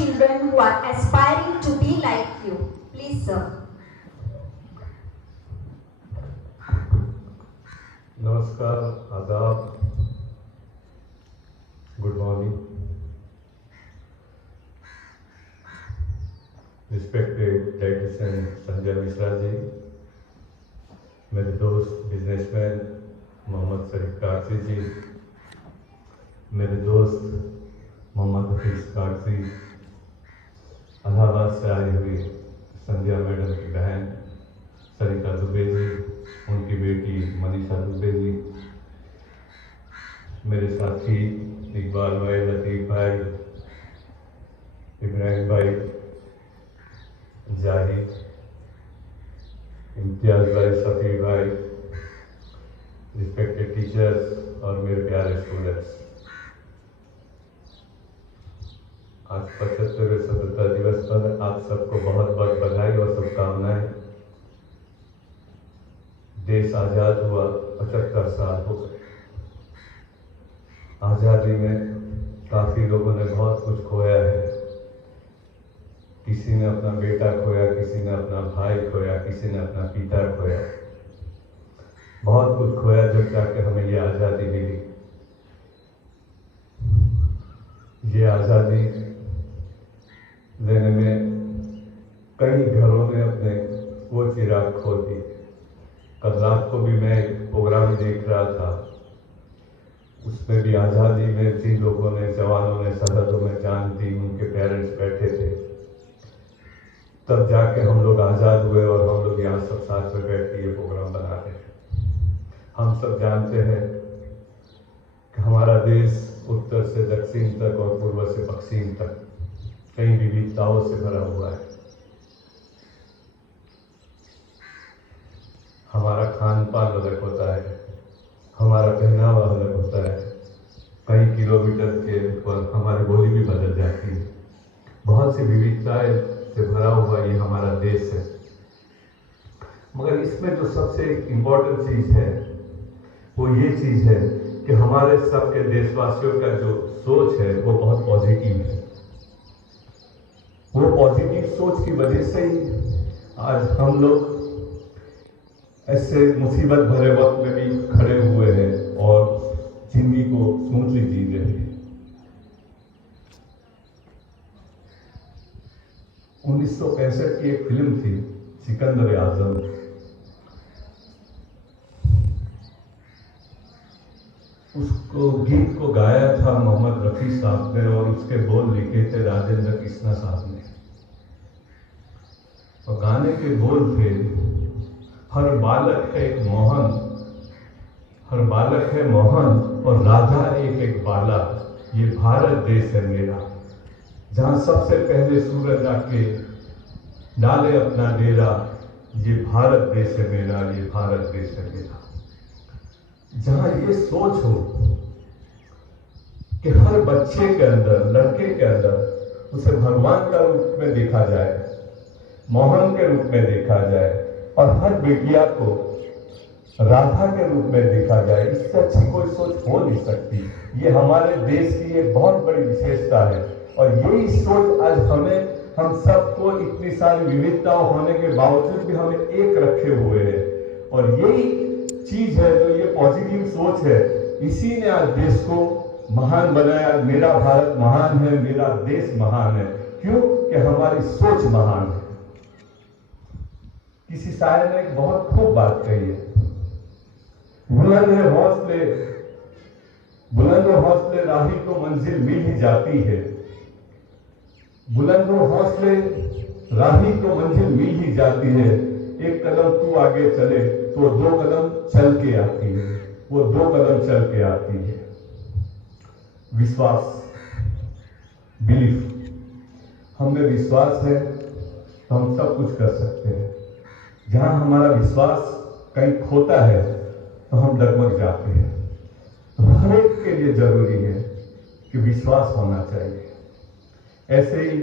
children who are aspiring to be like you. Please, sir. नमस्कार, आदाब, good morning. Respected dietician Sanjay Mishra ji, मेरे दोस्त businessman Mohammad शरीफ कागजी जी, मेरे दोस्त मोहम्मद हफीज कागजी, इलाहाबाद से आई हुई संध्या मैडम की बहन सरिता दुबे जी, उनकी बेटी मनीषा दुबे जी, मेरे साथी इकबाल भाई, लतीफ़ भाई, इब्राहिम भाई, जाहिद, इम्तियाज़ भाई, शफी भाई, रिस्पेक्टेड टीचर्स और मेरे प्यारे स्टूडेंट्स, आज 75वें स्वतंत्रता दिवस पर आप सबको बहुत बहुत बधाई और शुभकामनाएं। देश आज़ाद हुआ 75 साल हो गए। आज़ादी में काफ़ी लोगों ने बहुत कुछ खोया है। किसी ने अपना बेटा खोया, किसी ने अपना भाई खोया, किसी ने अपना पिता खोया, बहुत कुछ खोया जब जाके हमें ये आज़ादी मिली। ये आज़ादी लेने में कई घरों ने अपने वो चिराग खो दिए। कल रात को भी मैं एक प्रोग्राम देख रहा था, उसमें भी आज़ादी में जिन लोगों ने, जवानों ने सरहदों में जान दी, उनके पेरेंट्स बैठे थे, तब जाके हम लोग आज़ाद हुए और हम लोग यहाँ सब साथ में बैठ के ये प्रोग्राम बना रहे हैं। हम सब जानते हैं कि हमारा देश उत्तर से दक्षिण तक और पूर्व से पश्चिम तक कई विविधताओं से भरा हुआ है। हमारा खान पान अलग होता है, हमारा पहनावा अलग होता है, कई किलोमीटर के ऊपर हमारी बोली भी बदल जाती है। बहुत सी विविधताएं से भरा हुआ ये हमारा देश है। मगर इसमें जो सबसे इम्पोर्टेंट चीज़ है वो ये चीज़ है कि हमारे सबके देशवासियों का जो सोच है वो बहुत पॉजिटिव है। वो पॉजिटिव सोच की वजह से ही आज हम लोग ऐसे मुसीबत भरे वक्त में भी खड़े हुए हैं और जिंदगी को स्मूथली जी रहे हैं। 1965 की एक फिल्म थी सिकंदर आजम। उसको गीत को गाया था मोहम्मद रफी साहब ने और उसके बोल लिखे थे राजेंद्र कृष्णा साहब ने। और गाने के बोल थे, हर बालक है एक मोहन, हर बालक है मोहन और राधा एक एक बाला, ये भारत देश है मेरा, जहाँ सबसे पहले सूरज आके डाले अपना डेरा, ये भारत देश है मेरा, ये भारत देश है मेरा। जहाँ ये सोच हो कि हर बच्चे के अंदर, लड़के के अंदर उसे भगवान का रूप में देखा जाए, मोहन के रूप में देखा जाए और हर बेटिया को राधा के रूप में देखा जाए, इससे अच्छी कोई सोच हो नहीं सकती। ये हमारे देश की एक बहुत बड़ी विशेषता है और यही सोच आज हम सबको इतनी सारी विविधताओं होने के बावजूद भी हमें एक रखे हुए है। और यही चीज है जो ये पॉजिटिव सोच है, इसी ने आज देश को महान बनाया। मेरा भारत महान है, मेरा देश महान है। क्यों? कि हमारी सोच महान है। किसी शायर ने एक बहुत खूब बात कही है, बुलंद है हौसले, बुलंद हौसले राही को मंजिल मिल ही जाती है, बुलंद हौसले राही को मंजिल मिल ही जाती है। एक कदम तू आगे चले तो 2 कदम चल के आती है, वो 2 कदम चल के आती है। विश्वास, बिलीफ, हमें विश्वास है तो हम सब कुछ कर सकते हैं। जहां हमारा विश्वास कहीं खोता है तो हम डगमग जाते हैं। तो हर एक के लिए जरूरी है कि विश्वास होना चाहिए। ऐसे ही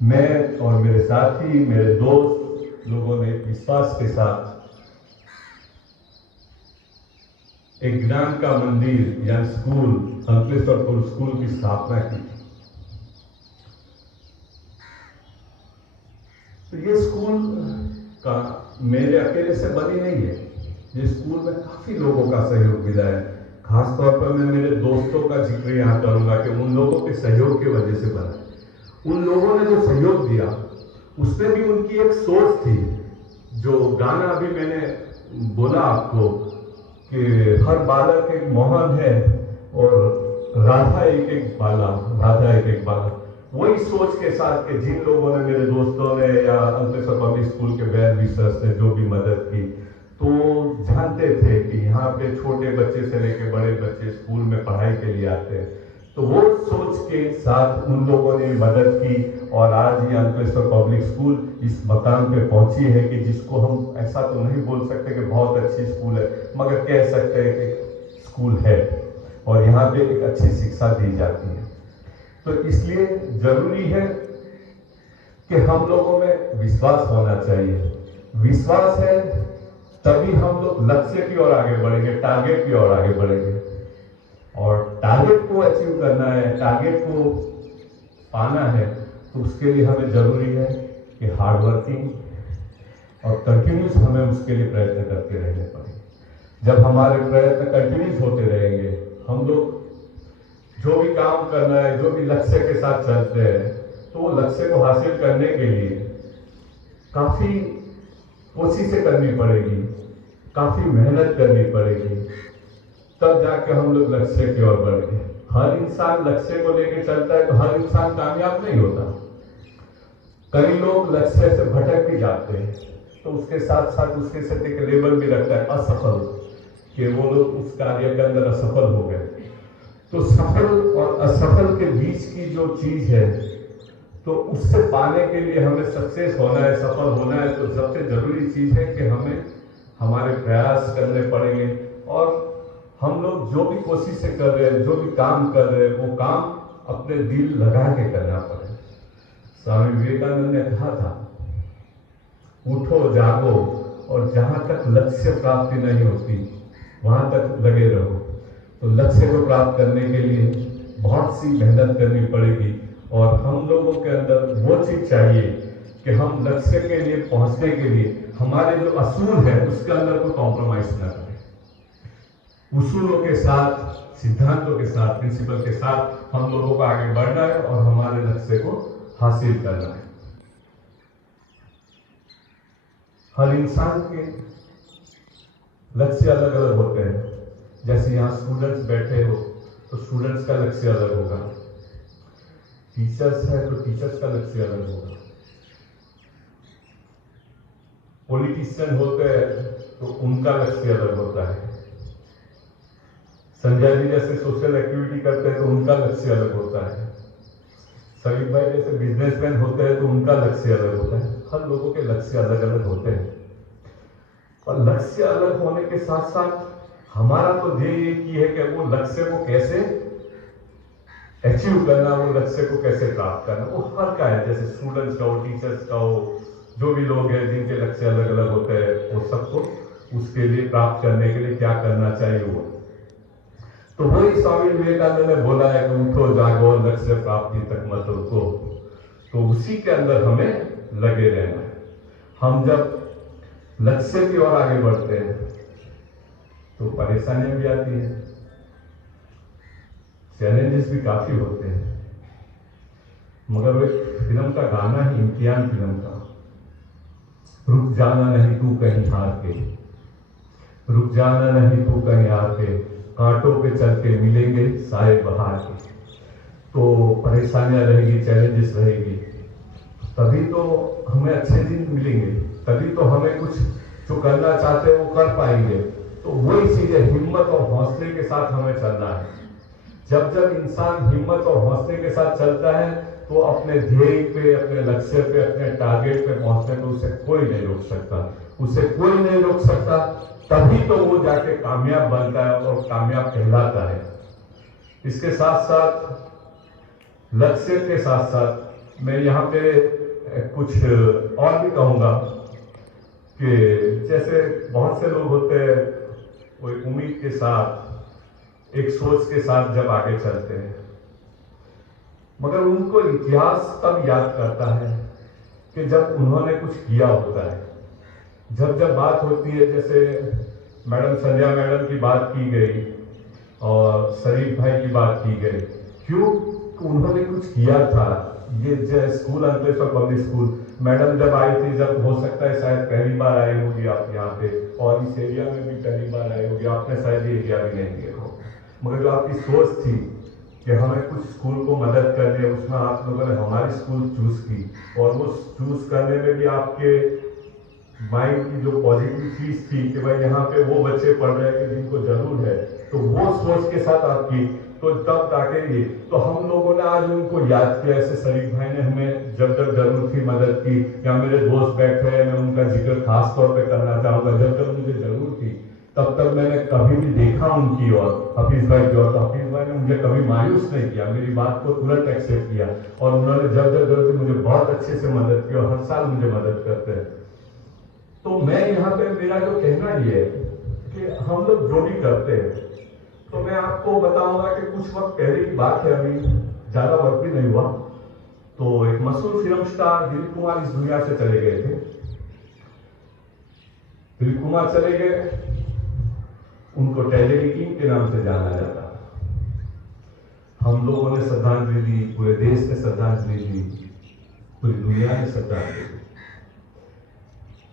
मैं और मेरे साथी, मेरे दोस्त लोगों ने विश्वास के साथ एक ज्ञान का मंदिर या स्कूल, अंकलेश्वरपुर स्कूल की स्थापना की। तो ये स्कूल का मेरे अकेले से बनी नहीं है, ये स्कूल में काफ़ी लोगों का सहयोग मिला है। खासतौर पर मैं मेरे दोस्तों का जिक्र यहाँ करूँगा कि उन लोगों के सहयोग की वजह से बना। उन लोगों ने जो सहयोग दिया उसमें भी उनकी एक सोच थी। जो गाना अभी मैंने बोला आपको कि हर बालक एक मोहन है और राधा एक एक बाला, वही सोच के साथ के जिन लोगों ने, मेरे दोस्तों ने या अंकलेश्वर पब्लिक स्कूल के वेल विशर्स ने जो भी मदद की, तो जानते थे कि यहाँ पे छोटे बच्चे से लेकर बड़े बच्चे स्कूल में पढ़ाई के लिए आते हैं। तो वो सोच के साथ उन लोगों ने मदद की और आज ये अंकलेश्वर पब्लिक स्कूल इस मकाम पे पहुंची है कि जिसको हम ऐसा तो नहीं बोल सकते कि बहुत अच्छी स्कूल है, मगर कह सकते हैं कि स्कूल है और यहाँ पे एक अच्छी शिक्षा दी जाती है। तो इसलिए जरूरी है कि हम लोगों में विश्वास होना चाहिए। विश्वास है तभी हम लोग लक्ष्य की ओर आगे बढ़ेंगे, टारगेट की ओर आगे बढ़ेंगे। और टारगेट को अचीव करना है, टारगेट को पाना है, तो उसके लिए हमें जरूरी है कि हार्ड वर्किंग और कंटिन्यूस हमें उसके लिए प्रयत्न करते रहने पड़ेंगे। जब हमारे प्रयत्न कंटिन्यूस होते रहेंगे, हम लोग जो भी काम करना है, जो भी लक्ष्य के साथ चलते हैं, तो वो लक्ष्य को हासिल करने के लिए काफी कोशिशें करनी पड़ेगी, काफी मेहनत करनी पड़ेगी, तब जाके हम लोग लक्ष्य की ओर बढ़ेंगे। हर इंसान लक्ष्य को लेकर चलता है तो हर इंसान कामयाब नहीं होता। कई लोग लक्ष्य से भटक भी जाते हैं, तो उसके साथ साथ उसके साथ एक लेबल भी रखता है असफल, कि वो लोग उस कार्य के अंदर असफल हो गए। तो सफल और असफल के बीच की जो चीज है, तो उससे पाने के लिए हमें सक्सेस होना है, सफल होना है, तो सबसे जरूरी चीज है कि हमें हमारे प्रयास करने पड़ेंगे और हम लोग जो भी कोशिशें कर रहे हैं, जो भी काम कर रहे हैं, वो काम अपने दिल लगा के करना पड़ेगा। स्वामी विवेकानंद ने कहा था, उठो जागो और जहां तक लक्ष्य प्राप्ति नहीं होती वहां तक लगे रहो। तो लक्ष्य को प्राप्त करने के लिए बहुत सी मेहनत करनी पड़ेगी और हम लोगों के अंदर वो चीज चाहिए कि हम लक्ष्य के लिए पहुंचने के लिए हमारे जो असूल है उसके अंदर कोई कॉम्प्रोमाइज ना करें। उसूलों के साथ, सिद्धांतों के साथ, प्रिंसिपल के साथ हम लोगों को आगे बढ़ना है और हमारे लक्ष्य को हासिल करना है। हर इंसान के लक्ष्य अलग अलग होते हैं। जैसे यहाँ स्टूडेंट्स बैठे हो तो स्टूडेंट्स का लक्ष्य अलग होगा, टीचर्स है तो टीचर्स का लक्ष्य अलग होगा, पॉलिटिशियन होते हैं तो उनका लक्ष्य अलग होता है, संजय जी जैसे सोशल एक्टिविटी करते हैं तो उनका लक्ष्य अलग होता है, सलीम भाई जैसे बिजनेसमैन होते हैं तो उनका लक्ष्य अलग होता है। हर लोगों के लक्ष्य अलग अलग होते हैं और लक्ष्य अलग होने के साथ साथ हमारा तो ध्येय एक ही है कि वो लक्ष्य को कैसे अचीव करना, वो लक्ष्य को कैसे प्राप्त करना, वो हर का है। जैसे स्टूडेंट्स का हो, टीचर्स का हो, जो भी लोग हैं जिनके लक्ष्य अलग अलग होते हैं, वो सबको उसके लिए प्राप्त करने के लिए क्या करना चाहिए वो। तो वही स्वामी विवेकानंद ने बोला है कि उठो जागो लक्ष्य प्राप्ति तक मत रुको। तो उसी के अंदर हमें लगे रहना है। हम जब लक्ष्य की ओर आगे बढ़ते हैं तो परेशानियां भी आती हैं, चैलेंजेस भी काफी होते हैं, मगर एक फिल्म का गाना ही, इम्तिहान फिल्म का, रुक जाना नहीं तू कहीं हार के, रुक जाना नहीं तू कहीं हार के, कांटों पे चल के मिलेंगे साए बहार के। तो परेशानियां रहेगी, चैलेंजेस रहेगी, तभी तो हमें अच्छे दिन मिलेंगे, तभी तो हमें कुछ जो करना चाहते हैं वो कर पाएंगे। तो वही चीज है, हिम्मत और हौसले के साथ हमें चलना है। जब जब इंसान हिम्मत और हौसले के साथ चलता है तो अपने ध्येय पे, अपने लक्ष्य पे, अपने टारगेट पे पहुंचने में उसे कोई नहीं रोक सकता, उसे कोई नहीं रोक सकता। तभी तो वो जाके कामयाब बनता है और कामयाब कहलाता है। इसके साथ साथ, लक्ष्य के साथ साथ मैं यहाँ पे कुछ और भी कहूंगा कि जैसे बहुत से लोग होते हैं, वो एक उम्मीद के साथ, एक सोच के साथ जब आगे चलते हैं, मगर उनको इतिहास तब याद करता है कि जब उन्होंने कुछ किया होता है, जब जब बात होती है, जैसे मैडम संध्या मैडम की बात की गई और शरीफ भाई की बात की गई, क्यों? उन्होंने कुछ किया था। ये जो school Ankleshwar public school, madam जब आई थी, जब हो सकता है शायद पहली बार आई होगी आप यहाँ पे, और इस एरिया में भी पहली बार आई होगी, आपने शायद ये एरिया भी नहीं देखा हो, मगर जो आपकी सोच थी कि हमें कुछ स्कूल को मदद करनी है, उसमें आप लोगों ने हमारी स्कूल चूज की, और वो चूज करने में भी आपके माइंड की जो पॉजिटिव चीज थी कि भाई यहाँ पे वो बच्चे पढ़ रहे हैं कि जिनको जरूर है, तो वो सोच के साथ आपकी, तो तब ताके ये, तो हम लोगों ने आज उनको याद किया। ऐसे शरीफ भाई ने हमें जब जब जरूरत थी मदद की, या मेरे दोस्त बैठे हैं, मैं उनका जिक्र खास तौर पे करना चाहूंगा, जब जब मुझे जरूरत थी तब तक मैंने कभी भी देखा उनकी ओर, हफीज भाई की ओर, तो हफीज भाई ने मुझे कभी मायूस नहीं किया, मेरी बात को तुरंत एक्सेप्ट किया, और उन्होंने जब जब जरूरत थी मुझे बहुत अच्छे से मदद की, और हर साल मुझे मदद करते हैं। तो मैं यहाँ पे, मेरा जो कहना ये है कि हम लोग जो भी करते हैं, तो मैं आपको बताऊंगा कि कुछ वक्त पहले की बात है, अभी ज्यादा वक्त भी नहीं हुआ, तो एक मशहूर फिल्म स्टार दिलीप कुमार इस दुनिया से चले गए थे। दिलीप कुमार चले गए, उनको ट्रेजेडी किंग के नाम से जाना जाता। हम लोगों ने श्रद्धांजलि दी, पूरे देश ने श्रद्धांजलि दी, पूरी दुनिया ने श्रद्धांजलि दी,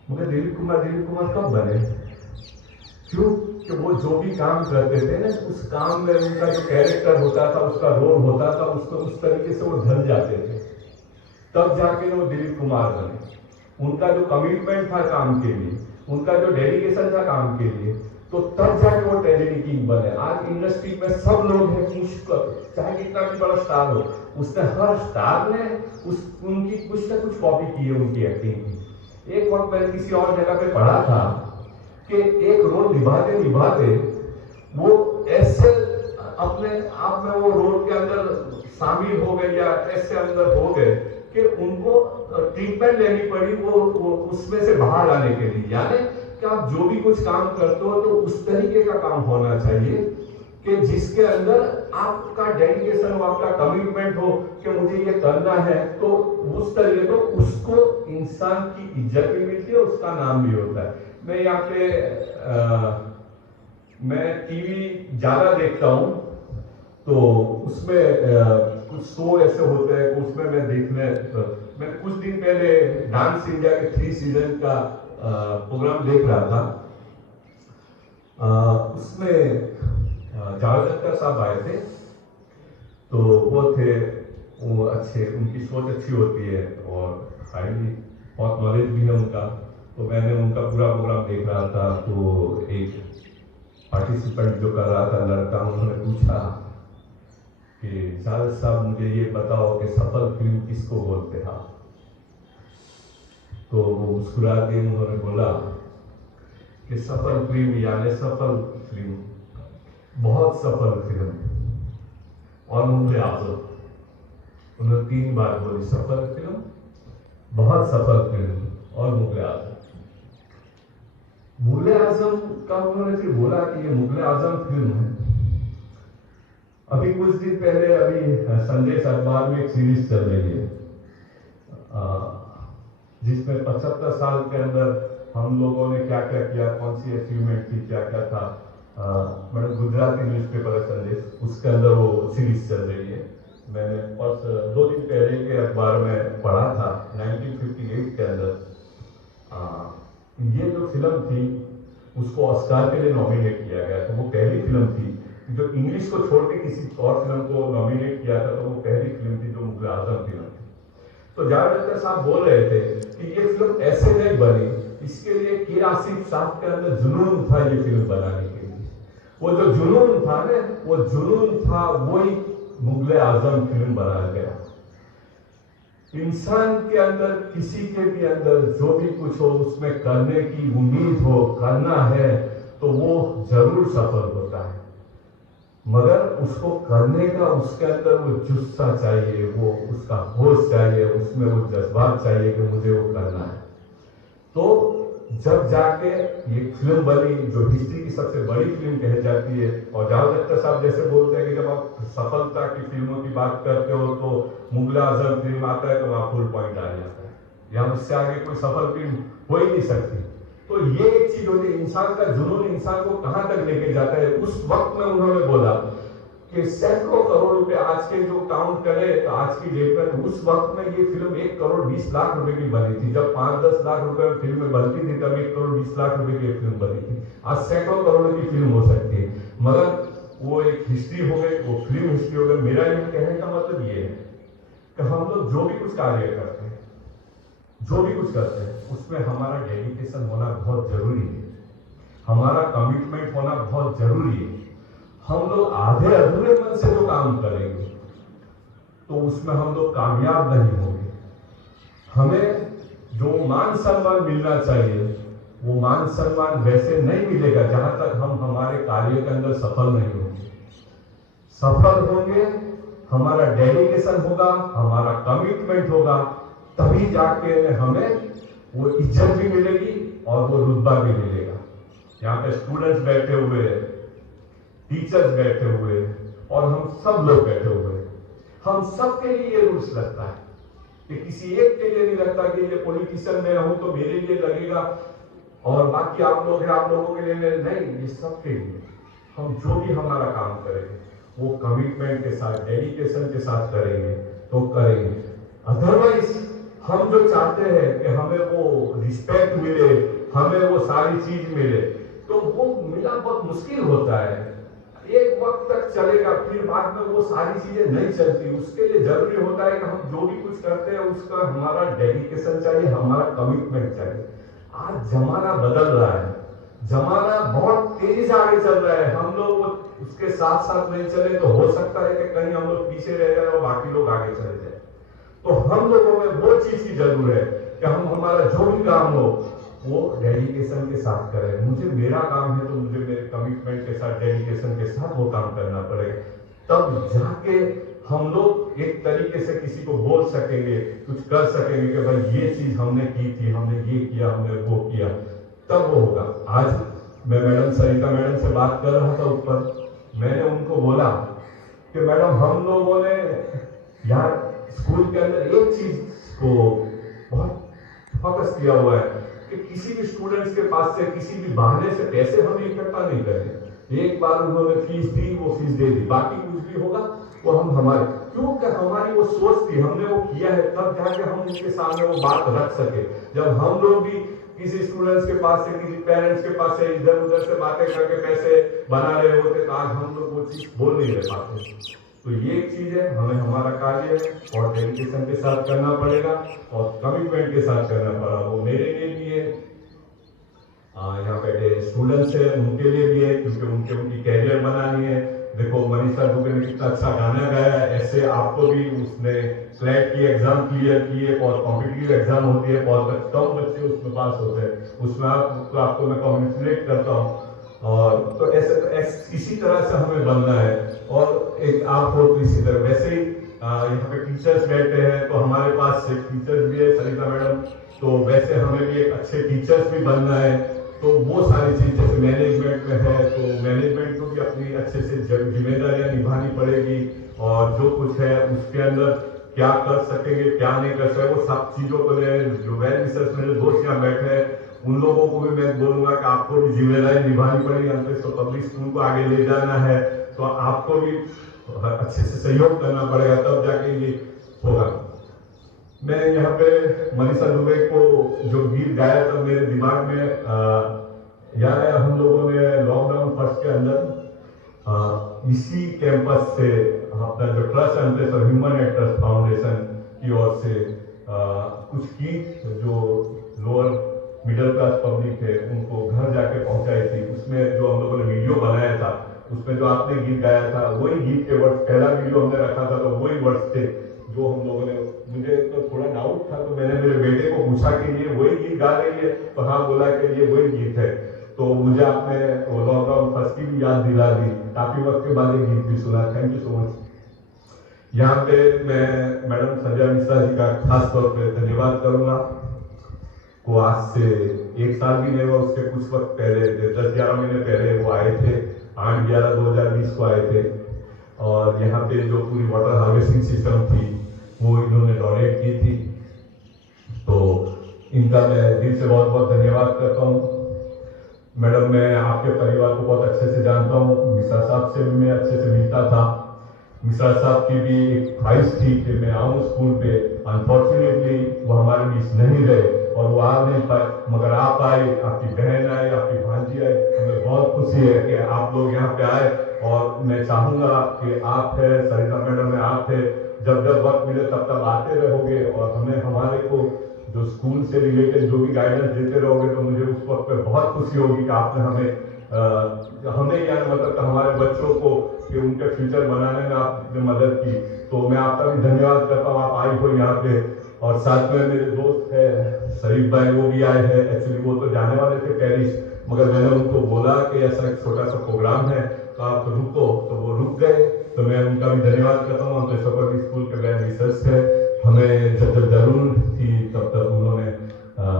मगर दिलीप कुमार कब बने? क्यों? कि वो जो भी काम करते थे ना, उस काम में उनका जो कैरेक्टर होता था, उसका रोल होता था, उसको उस तरीके से वो ढल जाते थे, तब जाके वो दिलीप कुमार बने। उनका जो कमिटमेंट था काम के लिए, उनका जो डेडिकेशन था काम के लिए, तो तब जाके वो ट्रेजेडी किंग बने। आज इंडस्ट्री में सब लोग हैं, चाहे कितना भी बड़ा स्टार हो, उसने, हर स्टार ने उनकी कुछ ना कुछ कॉपी की है, उनकी एक्टिंग की। एक वक्त मैंने किसी और जगह पे पढ़ा था कि एक रोल निभाते निभाते वो ऐसे अपने आप में वो रोल के अंदर शामिल हो गए, या ऐसे अंदर हो गए कि उनको ट्रीटमेंट लेनी पड़ी वो उसमें से बाहर आने के लिए। यानी कि आप जो भी कुछ काम करते हो तो उस तरीके का काम होना चाहिए कि जिसके अंदर आपका डेडिकेशन हो, आपका कमिटमेंट हो कि मुझे ये करना है, तो उस तरीके तो उसको इंसान की इज्जत भी मिलती है, उसका नाम भी होता है। मैं यहाँ पे मैं टीवी ज्यादा देखता हूँ, तो उसमें कुछ शो ऐसे होते हैं कि उसमें मैं कुछ दिन पहले डांस इंडिया के 3 सीजन का प्रोग्राम देख रहा था। उसमें जावेद अख्तर साहब आए थे, तो वो अच्छे, उनकी सोच अच्छी होती है और हाईली बहुत नॉलेज भी है उनका। तो मैंने उनका पूरा प्रोग्राम देख रहा था, तो एक पार्टिसिपेंट जो कर रहा था लड़का, उन्होंने पूछा कि जावेद साहब मुझे ये बताओ कि सफल फिल्म किसको बोलते हैं? तो वो मुस्कुरा के उन्होंने बोला कि सफल फिल्म, यानी सफल फिल्म, बहुत सफल फिल्म और मुगले आजम। उन्होंने 3 बार बोली, सफल फिल्म, बहुत सफल फिल्म और मुगले आजम। मुगले आजम का उन्होंने फिर बोला कि ये मुगले आजम फिल्म है। अभी कुछ दिन पहले, अभी संदेश अखबार में एक सीरीज चल रही है जिसमें 75 साल के अंदर हम लोगों ने क्या क्या किया, कौन सी अचीवमेंट थी, क्या क्या था। मैंने गुजराती न्यूज़पेपर है संदेश, उसके अंदर वो सीरीज चल रही है। मैंने 2 दिन पहले के अखबार में पढ़ा था, 1958 के अंदर ये जो फिल्म थी उसको ऑस्कार के लिए नॉमिनेट किया गया था। वो पहली फिल्म थी जो इंग्लिश को छोड़ के किसी और फिल्म को नॉमिनेट किया था, तो वो पहली फिल्म थी जो मुगले आजम फिल्म थी। तो जावेद अख्तर साहब बोल रहे थे कि ये फिल्म ऐसे नहीं बनी, इसके लिए के आसिफ साहब के अंदर जुनून था ये फिल्म बनाने के लिए। वो जो जुनून था ना, वो जुनून था, वही मुगले आजम फिल्म बनाया गया। इंसान के अंदर, किसी के भी अंदर जो भी कुछ हो, उसमें करने की उम्मीद हो, करना है, तो वो जरूर सफल होता है, मगर उसको करने का उसके अंदर वो जुस्सा चाहिए, वो उसका होश चाहिए, उसमें वो जज्बात चाहिए कि मुझे वो करना है। तो जब जाके ये फिल्म बनी, जो हिस्ट्री की सबसे बड़ी फिल्म कही जाती है, और जावेद अख्तर साहब जैसे बोलते हैं कि जब आप सफलता की फिल्मों की बात करते हो तो मुगले आजम फिल्म आता है तो वहां फुल पॉइंट आ जाता है। या उससे आगे कोई सफल फिल्म हो ही नहीं सकती। तो ये एक चीज होती है, इंसान का जुनून इंसान को कहां तक लेके जाता है। उस वक्त में उन्होंने बोला कि सैकड़ों करोड़ रुपए आज के जो काउंट करे तो आज की डेट में, तो उस वक्त में ये फिल्म 1 करोड़ 20 लाख रुपए की बनी थी। जब 5-10 लाख रुपए फिल्म बनती थी तब 1 करोड़ 20 लाख रुपए की फिल्म बनी थी। आज सैकड़ों करोड़ की फिल्म हो सकती है, मगर वो एक हिस्ट्री हो गई, वो फिल्म हिस्ट्री हो गई। मेरा ये कहने का मतलब ये है कि हम लोग जो भी कुछ कार्य करते हैं, जो भी कुछ करते हैं, उसमें हमारा डेडिकेशन होना बहुत जरूरी है, हमारा कमिटमेंट होना बहुत जरूरी है। हम लोग आधे अधूरे मन से जो काम करेंगे तो उसमें हम लोग कामयाब नहीं होंगे। हमें जो मान सम्मान मिलना चाहिए वो मान सम्मान वैसे नहीं मिलेगा जहां तक हम हमारे कार्य के अंदर सफल नहीं होंगे। सफल होंगे, हमारा डेडिकेशन होगा, हमारा कमिटमेंट होगा, तभी जाके हमें वो इज्जत भी मिलेगी और वो रुतबा भी मिलेगा। यहाँ पे स्टूडेंट्स बैठे हुए हैं, टीचर्स बैठे हुए और हम सब लोग बैठे हुए हैं। हम सबके लिए ये रूल्स लगता है कि किसी एक के लिए नहीं लगता कि ये पॉलिटिशियन में हूं तो मेरे लिए लगेगा और बाकी आप लोग हैं, आप लोगों के लिए नहीं। ये सबके लिए हम जो भी हमारा काम करेंगे वो कमिटमेंट के साथ, डेडिकेशन के साथ करेंगे तो करेंगे। अदरवाइज हम जो चाहते हैं कि हमें वो रिस्पेक्ट मिले, हमें वो सारी चीज मिले, तो वो मिलना बहुत मुश्किल होता है। एक वक्त तक चलेगा, फिर बाद में वो सारी चीजें नहीं चलती। उसके लिए जरूरी होता है कि हम जो भी कुछ करते हैं उसका हमारा डेडिकेशन चाहिए, हमारा कमिटमेंट चाहिए। आज जमाना बदल रहा है, जमाना बहुत तेजी से आगे चल रहा है। हम लोग उसके साथ साथ नहीं चले तो हो सकता है कि कहीं हम लोग पीछे रह जाए और बाकी लोग आगे चले जाए। तो हम लोगों में वो चीज की जरूरत है कि हम हमारा जो भी काम हो वो डेडिकेशन के साथ करें। मुझे मेरा काम है तो मुझे मेरे कमिटमेंट के साथ, डेडिकेशन के साथ वो काम करना पड़ेगा। तब जाके हम लोग एक तरीके से किसी को बोल सकेंगे, कुछ कर सकेंगे कि भाई ये चीज हमने की थी, हमने ये किया, हमने वो किया, तब वो होगा। आज मैं मैडम सरिता मैडम से बात कर रहा था ऊपर, मैंने उनको बोला कि मैडम हम लोगों ने यहाँ स्कूल के अंदर एक चीज को बहुत फोकस किया हुआ है कि किसी भी स्टूडेंट्स के पास से किसी भी बहाने से पैसे हम इकट्ठा नहीं करें। एक बार उन्होंने फीस दी, वो फीस दे दी, बाकी कुछ भी होगा वो हम हमारे, क्योंकि हमारी वो सोच थी, हमने वो किया है, तब जाके हम उनके सामने वो बात रख सके। जब हम लोग भी किसी स्टूडेंट्स के पास से, किसी पेरेंट्स के पास से इधर उधर से बातें करके पैसे बना रहे होते तो आज हम लोग वो चीज बोल नहीं रह पाते। तो ये एक चीज है, हमें हमारा कार्य है और डेडिकेशन के साथ करना पड़ेगा और कमिटमेंट के साथ करना पड़ा। वो मेरे लिए भी है, यहाँ पे स्टूडेंट्स है उनके लिए भी है, क्योंकि उनकी कैरियर बनानी है। देखो मनीषा दुबे ने कितना अच्छा गाना गाया है, ऐसे आपको भी उसने स्लैट की एग्जाम क्लियर की है और कॉम्पिटिटिव एग्जाम होती है, बहुत कम बच्चे उसमें पास होते हैं, उसमें आपको मैं कॉन्ग्रेचुलेट करता हूँ। और तो ऐसे इसी तरह से हमें बनना है और एक आप हो तो इसी तरह। वैसे ही यहाँ पे टीचर्स बैठे हैं तो हमारे पास टीचर्स भी है सरिता मैडम, तो वैसे हमें भी एक अच्छे टीचर्स भी बनना है। तो वो सारी चीज जैसे मैनेजमेंट में है तो मैनेजमेंट को भी अपनी अच्छे से जिम्मेदारियां निभानी पड़ेगी और जो कुछ है उसके अंदर क्या कर सकेंगे क्या नहीं कर सकेंगे वो सब चीजों को ले। जो वेल विशर्स मेरे दोस्त यहाँ बैठे हैं उन लोगों को भी मैं बोलूंगा कि आपको भी जिम्मेदारी निभानी पड़ेगी। अंतरिक्ष तो पब्लिक स्कूल को आगे ले जाना है तो आपको भी अच्छे से सहयोग करना पड़ेगा, तब जाके ये होगा। मैं यहाँ पे मनीषा दुबे को जो गीत गाया था मेरे दिमाग में याद है, हम लोगों ने लॉकडाउन फर्स्ट के अंदर इसी कैंपस से अपना जो ट्रस्ट एंड और ह्यूमन एक्टर्स फाउंडेशन की ओर से कुछ गीत जो लोअर मिडिल क्लास पब्लिक है उनको घर जाके पहुंचाई थी। उसमें जो हम लोगों ने वीडियो बनाया था उसमें जो आपने गीत गाया था वही गीत के वर्ड्स, पहला वीडियो हमने रखा था तो वही वर्ड्स थे जो हम लोगों ने। मुझे तो थोड़ा डाउट था तो मैंने मेरे बेटे को पूछा कि ये वही गीत गा रही है, तो हाँ बोला कि ये वही गीत है। तो मुझे आपने लॉकडाउन फर्स्ट की भी याद दिला दी, काफी वक्त के बाद ये गीत भी सुना। Thank you so much. यहाँ पे मैं मैडम संजय मिश्रा जी का खास तौर पे धन्यवाद करूंगा। वो आज से 1 साल भी नहीं हुआ, उसके कुछ वक्त पहले 10-11 महीने पहले वो आए थे, 8/11/2020 को आए थे और यहाँ पे जो पूरी वाटर हार्वेस्टिंग सिस्टम थी वो इन्होंने डोनेट की थी। तो उनका मैं दिल से बहुत बहुत धन्यवाद करता हूँ। मैडम, मैं आपके परिवार को बहुत अच्छे से जानता हूँ। मिश्रा साहब से भी मैं अच्छे से मिलता था। मिश्रा साहब की भी एक ख्वाहिश थी कि मैं आऊँ स्कूल पे। अनफॉर्चुनेटली वो हमारे बीच नहीं रहे और वो आ नहीं पाए, मगर आप आए, आपकी बहन आई, आपकी भांजी आई। हमें बहुत खुशी है कि आप लोग यहाँ पे आए और मैं चाहूँगा कि आप है, सरिता मैडम है, आप है, जब जब वक्त मिले तब तब आते रहोगे और हमें हमारे को जो स्कूल से रिलेटेड जो भी गाइडेंस देते रहोगे, तो मुझे उस वक्त पे बहुत खुशी होगी कि आपने हमें क्या मतलब हमारे बच्चों को कि उनके फ्यूचर बनाने में आपने मदद की। तो मैं आपका भी धन्यवाद करता हूँ, आप आई हो यहाँ पे। और साथ में मेरे दोस्त है शरीफ भाई, वो भी आए हैं। एक्चुअली वो तो जाने वाले थे पेरिस, मगर मैंने उनको बोला कि ऐसा एक छोटा सा प्रोग्राम है तो आप रुको, तो वो रुक गए। तो मैं उनका भी धन्यवाद करता हूँ। हम तो स्कूल के वेल विशर्स है, हमें जब जब जरूर थी तब तक उन्होंने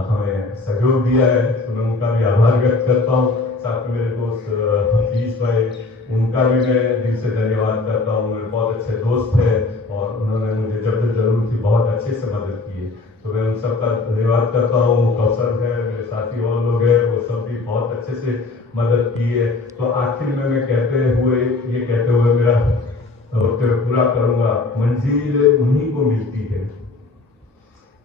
हमें सहयोग दिया है, तो मैं उनका भी आभार व्यक्त करता हूँ। साथ में मेरे दोस्त हफीज भाई, उनका भी मैं दिल से धन्यवाद करता हूँ। मेरे बहुत अच्छे दोस्त हैं और उन्होंने मुझे जब जब जरूरत थी बहुत अच्छे से मदद की है, तो मैं उन सबका धन्यवाद करता हूँ। कौशल है, मेरे साथी और लोग हैं, वो सब भी बहुत अच्छे से मदद की है। तो आखिर में मैं ये कहते हुए मेरा वक्तव्य पूरा करूँगा। मंजिलें उन्हीं को मिलती है,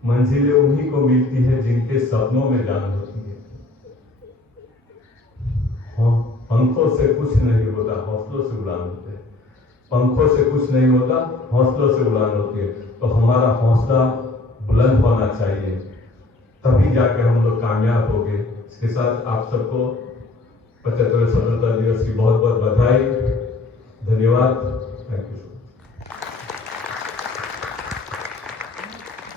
मंजिलें उन्हीं को मिलती है जिनके सपनों में जान होती है। पंखों से कुछ नहीं होता, हौसलों से उड़ान होते हैं। पंखों से कुछ नहीं होता, हौसलों से उड़ान होती है। तो हमारा हौसला बुलंद होना चाहिए, तभी जाके हम लोग कामयाब होंगे। इसके साथ आप सबको 75वें स्वतंत्रता दिवस की बहुत बहुत बधाई, धन्यवाद। Thank you.